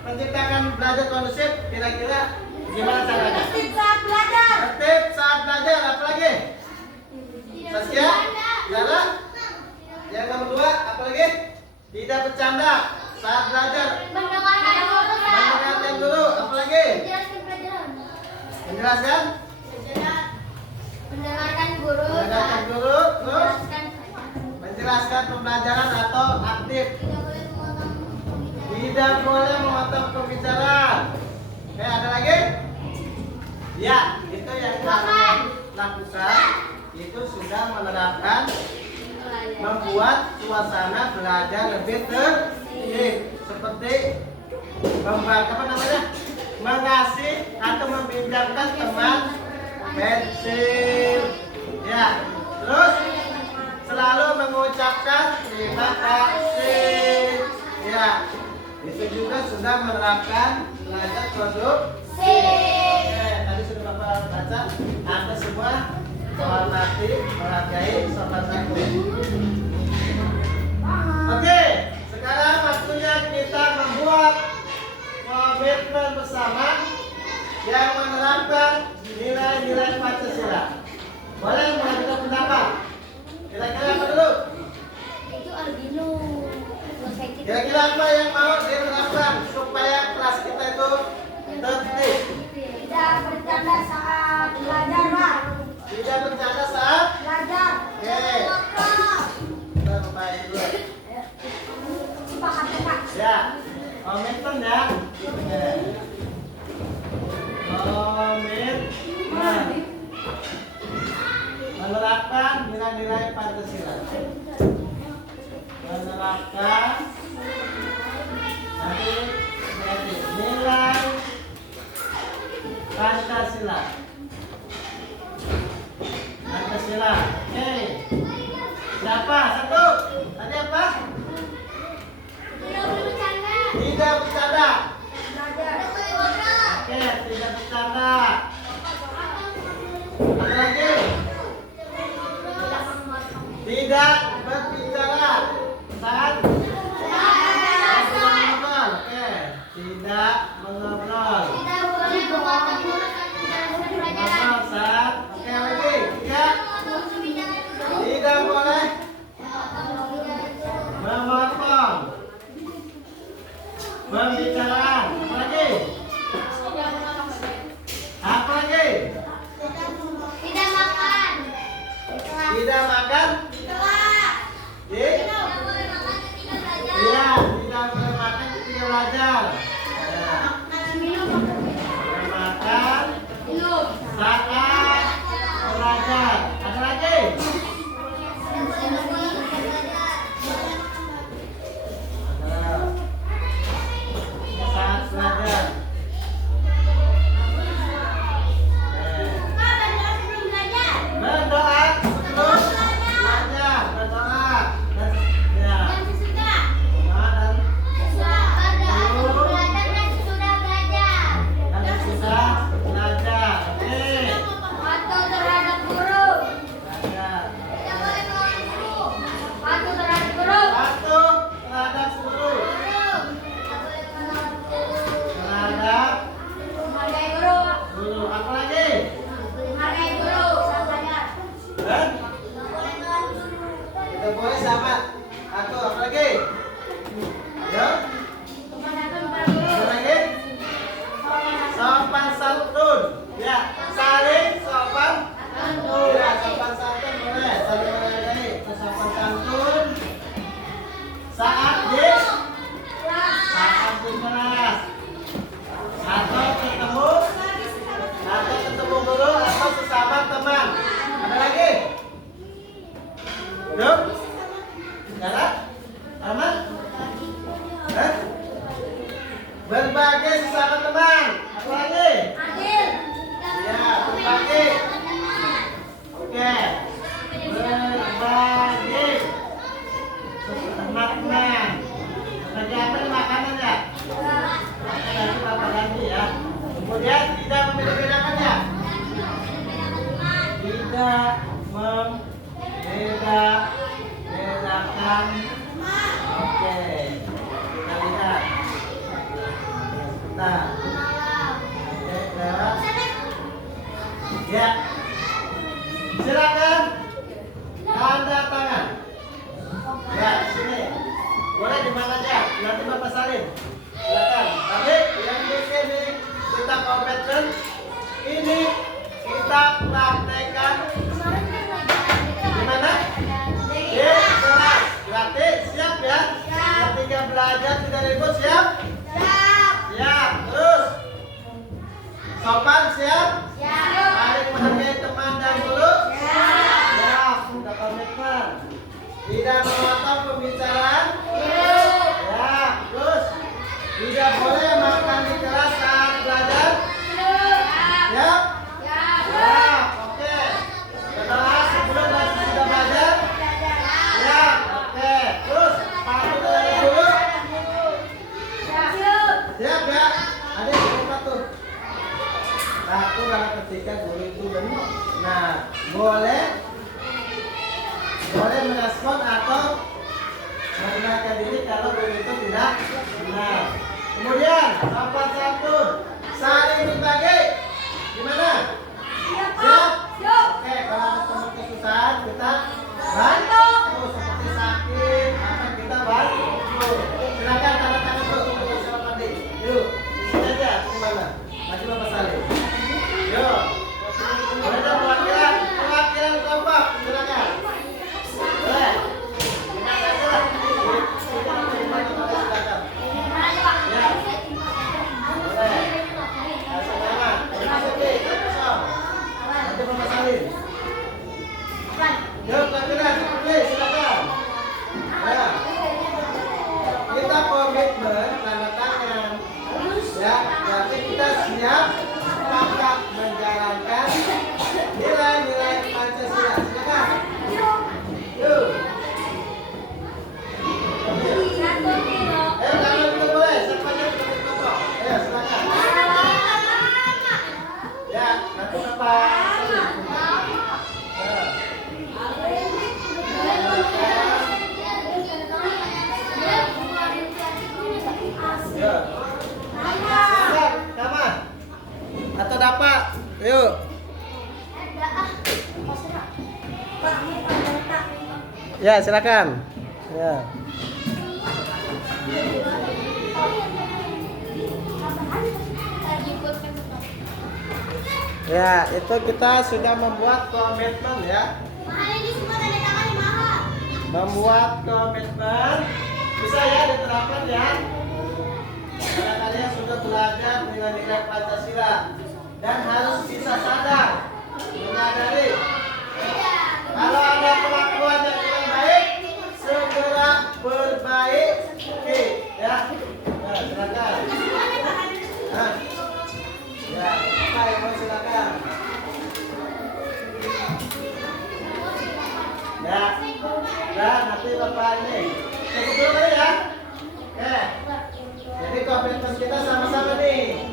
menciptakan belajar kondusif, kira-kira gimana caranya? Tertib saat belajar. Tertib saat belajar, apa lagi? Saskia? Zara? Yang nomor 2, apa lagi? Tidak bercanda saat belajar. Mendengarkan guru. Mendengarkan guru, apa lagi? Menjelaskan pelajaran. Menjelaskan? Mendengarkan guru. Mendengarkan guru, terus Menjelaskan. menjelaskan pembelajaran atau aktif. Tidak boleh memotong Tidak boleh memotong pembicaraan. Oke, ada lagi? Ya, itu yang kalian lakukan. Itu sudah menerapkan, membuat suasana belajar lebih tertib. Seperti mengasih atau meminjamkan teman pensil. Ya, terus selalu mengucapkan terima kasih. Ya, itu juga sudah menerapkan belajar produktif. Tadi sudah Bapak baca, Anda semua menghormati, menghargai sopan santun. Oke, sekarang waktunya kita membuat komitmen bersama yang menerapkan nilai-nilai Pancasila. Boleh mengajukan pendapat? Kira-kira apa dulu? Itu albino. Kira-kira apa yang mau diterapkan supaya kelas kita itu tertib? Tidak bercanda saat belajar, Pak. Tidak bercanda saat Belajar. Oke. Kita membaik dulu. Pak, Pak. Ya, komitmen ya. Oke. Komitmen menerapkan nilai-nilai Pancasila. Menerapkan nanti nilai Pancasila. Pancasila. Oke. Siapa? Satu. Tadi apa? Tidak bercanda. Tidak bercanda. Belajar. Oke, tidak bercanda. Apa lagi? Tidak berbicara saat mengobrol. Oke, tidak mengobrol. Tidak boleh memotong guru saat menjelaskan pelajaran. Ngobrol saat. Oke, lagi. Tiga. Tidak boleh memotong pembicaraan. Apa lagi? Apa lagi? Tidak makan. Tidak makan. Iya, tidak boleh makan ketika belajar. Minum. Boleh makan Minum. saat belajar. Ada lagi? Saat belajar. Berdoa sebelum belajar. Berdoa. Dan ya. Doa dan dan sudah belajar. Oke. Patuh terhadap guru. Belajar. Patuh terhadap guru. Patuh terhadap guru. Terhadap Menghargai guru. guru. Apa lagi? Menghargai guru. Saat belajar. Dan tidak boleh sama. Atau apa lagi? Ya. Kemanapun para guru. Apa lagi? Sopan santun. Ya, saling sopan santun. Ya, sopan santun boleh. Saling menghargai. Sopan santun saat siap? Saling menghargai teman dan guru? Siap. Sudah komitmen. Tidak memotong pembicaraan? Ya. Terus tidak boleh makan di kelas saat belajar? Siap? Siap. Oke. Setelah sebelum dan sudah belajar? Siap. Oke. Terus patuh dari guru? Siap ya? Ada yang berapa tuh? Satu kalau ketika guru itu benar. Nah, boleh merespon atau menggunakan diri kalau guru itu tidak benar. Kemudian nomor 1, saling berbagi. Gimana? Siap? Oke, kalau ada teman kesusahan kita bantu. Seperti sakit, apa kita bantu. Silakan tanda tangan tuh. Yuk, sini aja, gimana? Masih Bapak Salim. Yuk, ada perwakilan kelompok, silakan. Boleh. Gimana aja lah. Silakan. Ya. Boleh. Sama-sama. Nanti Bapak Salim. Yuk, perwakilan, silakan. Ya. Kita komitmen tanda tangan. Ya, berarti kita siap sepakat menjalankan nilai-nilai Pancasila. Silakan. Yuk. Kalau itu boleh, siapa yang kelompok? Ayo, silakan. Ya, nanti Bapak Salim. Ya. Siap, Kaman. Atau dapat? Yuk. Ya, silakan. Ya. Ya, itu kita sudah membuat komitmen ya. Membuat komitmen bisa ya diterapkan ya. Karena kalian sudah belajar dengan nilai Pancasila dan harus bisa sadar menyadari kalau ada kelakuan yang kurang baik segera perbaiki ya. Nah, silakan. Nah. Ya, Pak Ibu silakan. Ya. Dan nanti Bapak ini cukup dulu kali ya. Oke. Jadi komitmen kita sama-sama nih.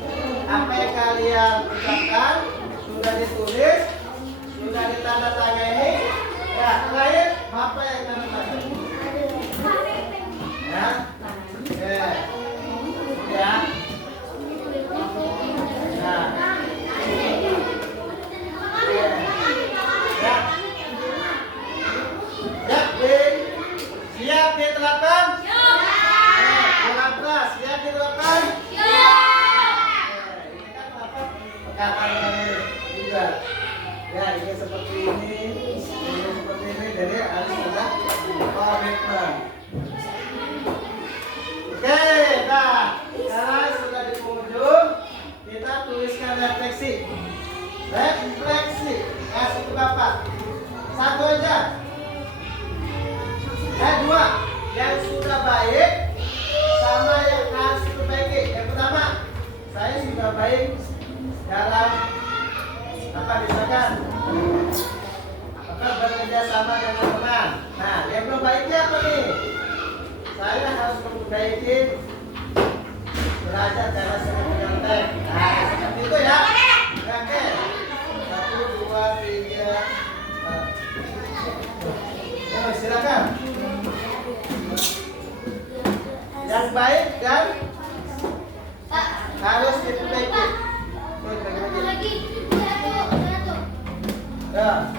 Apa yang kalian ucapkan sudah ditulis, sudah ditandatangani. Ya, terakhir Bapak yang tanda tangan. Ya. Oke. Ya. Nah. Ya. Ya, siap diterapkan? Siap diterapkan? Ini kan apa pekatan kami juga. Ya, ini seperti ini seperti ini. Jadi harus ada komitmen. Oke, nah sekarang sudah di penghujung. Kita tuliskan refleksi. Kasih ke Bapak. Satu aja. 2 yang sudah baik sama yang harus diperbaiki. Yang pertama, saya sudah baik dalam apa misalkan bekerja sama dengan teman. Nah, yang belum baiknya apa nih? Saya harus memperbaiki belajar cara sering menyontek. Nah, seperti itu ya. Oke. 1, 2, 3. Silakan. Yang baik dan harus diperbaiki. Ya.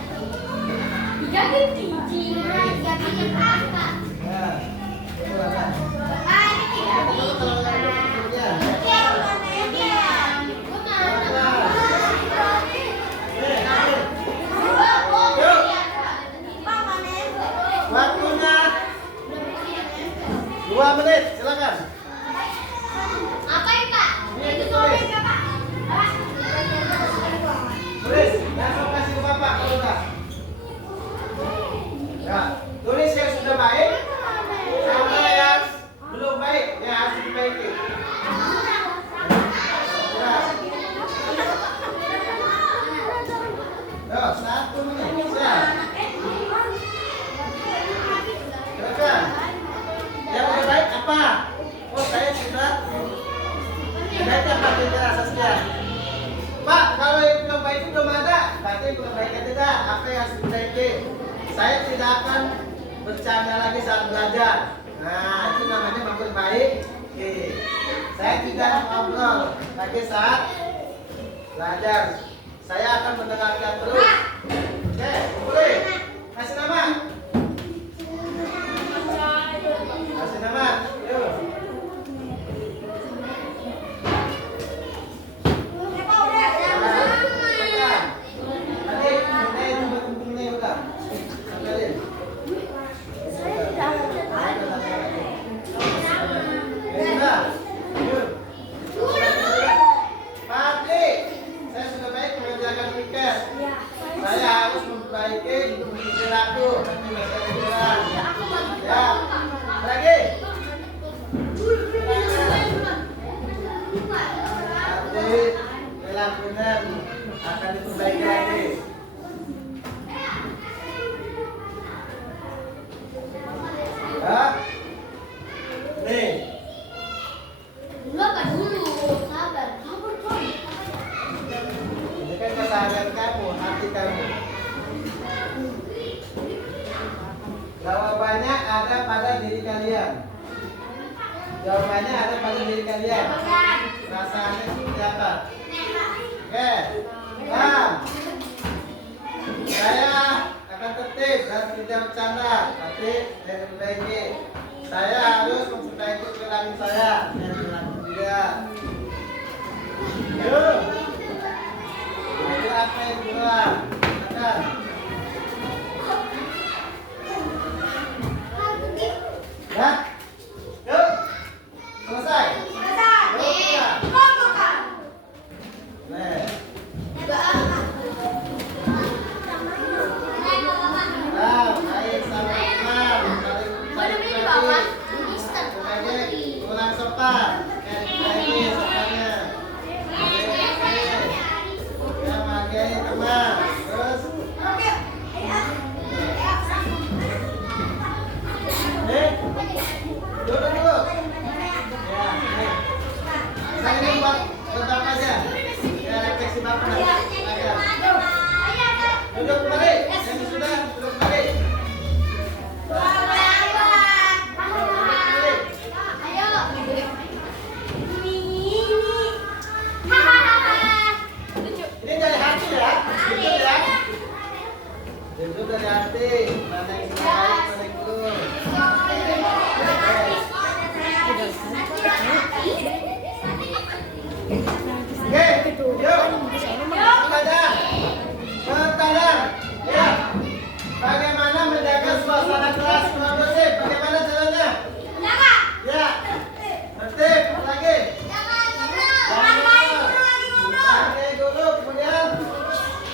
Waktunya 2 menit, silakan. Apa ya Pak? Itu sore Pak. lagi saat belajar. Nah, itu namanya maksud baik. Oke. Saya tidak ngobrol lagi saat belajar. Saya akan mendengarkan terus. Oke, boleh. Kasih nama. Kasih nama. Yuk. Saya harus memperbaiki perilaku. Nanti bisa dibilang. Ya. Lagi. Nanti perilakunya akan diperbaiki lagi. Ya. Nih. Dulu apa dulu? Sabar. Ini kan keseharian kamu, hati kamu. Jawabannya ada pada diri kalian. Jawabannya ada pada diri kalian. Rasanya seperti apa? Oke. Nah, saya akan tertib dan tidak bercanda, tapi saya memperbaiki. Saya harus memperbaiki perilaku saya dan perilaku dia. Yuk. Jadi apa yang kurang? Silakan. Ya? Yuk. Selesai. Yuk, ya. Nih. Nah, baik sama teman. Sebagai kurang sopan. Lagi sopannya. Ya, menghargai teman. Terus. Nih. Duduk dulu. Ya, nih. Saya ini buat bapak aja. Ya, refleksi bapak. Aja. Duduk kembali. Yang sudah duduk kembali. Ini dari hati ya. Jujur ya. Jujur dari hati. Mana yang baik, mana yang buruk. Oke, yuk. Pertanyaan. Ya. Bagaimana menjaga suasana kelas kondusif? Bagaimana caranya? Ya. Tertib. Apa lagi? Jangan pakai guru. Kemudian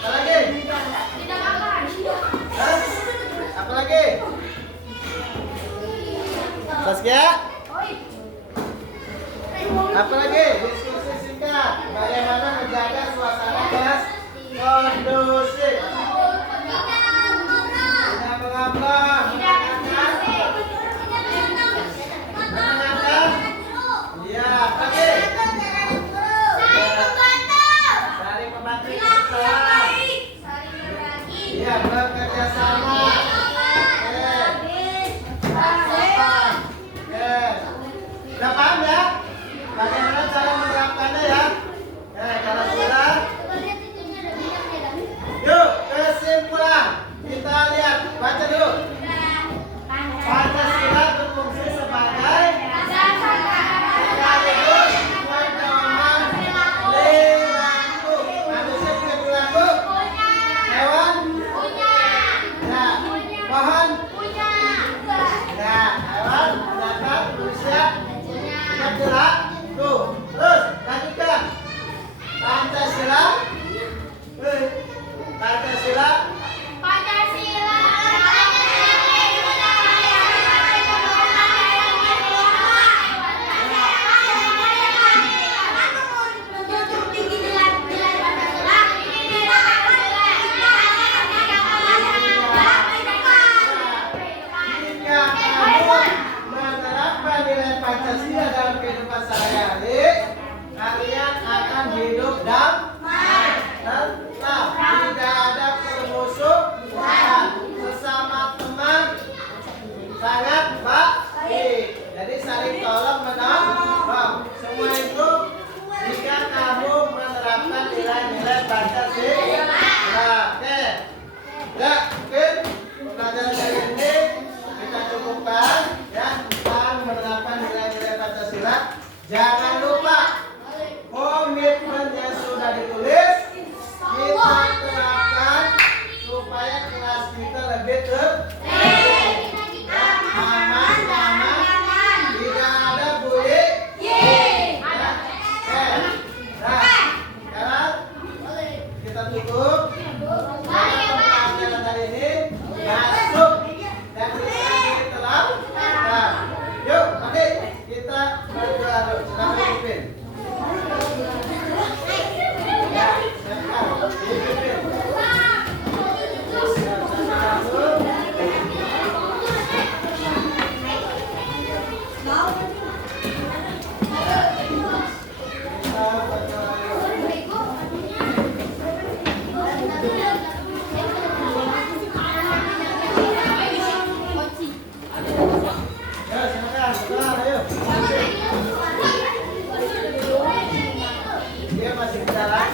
apa lagi? Hah? Apa lagi? Saskia? Apa lagi? Diskusi singkat. Bagaimana menjaga suasana kelas kondusif? Tidak mengambang. Menenangkan. Iya. Apa lagi? Saling membantu. Iya, bekerja sama. Sudah paham ya? Bagaimana cara menerapkannya ya? Kalau sudah, yuk kesimpulan. Kita lihat, baca dulu. Pancasila berfungsi sebagai sekaligus pedoman perilaku. Manusia punya perilaku? Hewan? Ya. Pohon? Ya. Hewan? Binatang? Manusia? Punya perilaku. Terus lanjutkan. Pancasila. Pancasila. Jika kamu menerapkan nilai Pancasila dalam kehidupan baik. Jadi saling tolong menolong. Semua itu jika kamu menerapkan nilai-nilai Pancasila. Oke. Ya, mungkin pelajaran kali ini kita cukupkan ya tentang menerapkan nilai-nilai Pancasila. Jangan lupa komitmen yang sudah ditulis kita terapkan supaya kelas kita lebih aman, nyaman, tidak ada bully. Sekarang kita tutup. Pelajaran hari ini masuk dan kita telah. Yuk, adik kita berdoa dulu. Silakan pimpin. Ya, silakan dipimpin. Dia masih berjalan.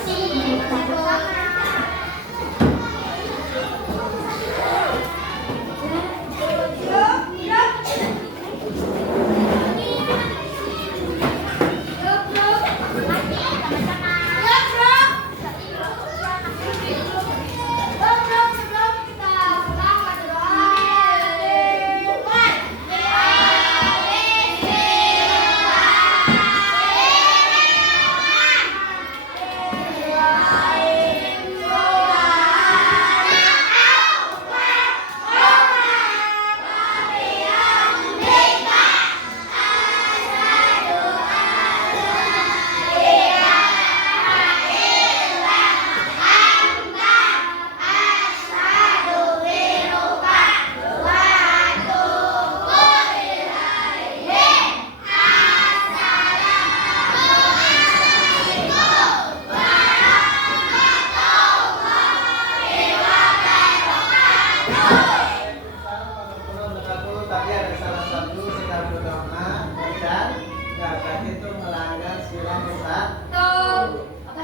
Tadi ada salah satu sedang berdoa dan gagal itu melanggar sila satu.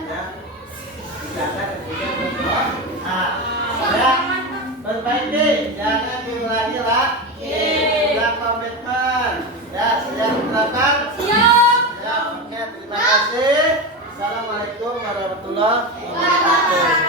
Ya, gagal ketika berdoa. Ya, perbaiki, jangan diulangi lah. Sudah komitmen. Ya, siap menerapkan. Siap. Ya, oke, terima kasih. Assalamualaikum warahmatullahi wabarakatuh.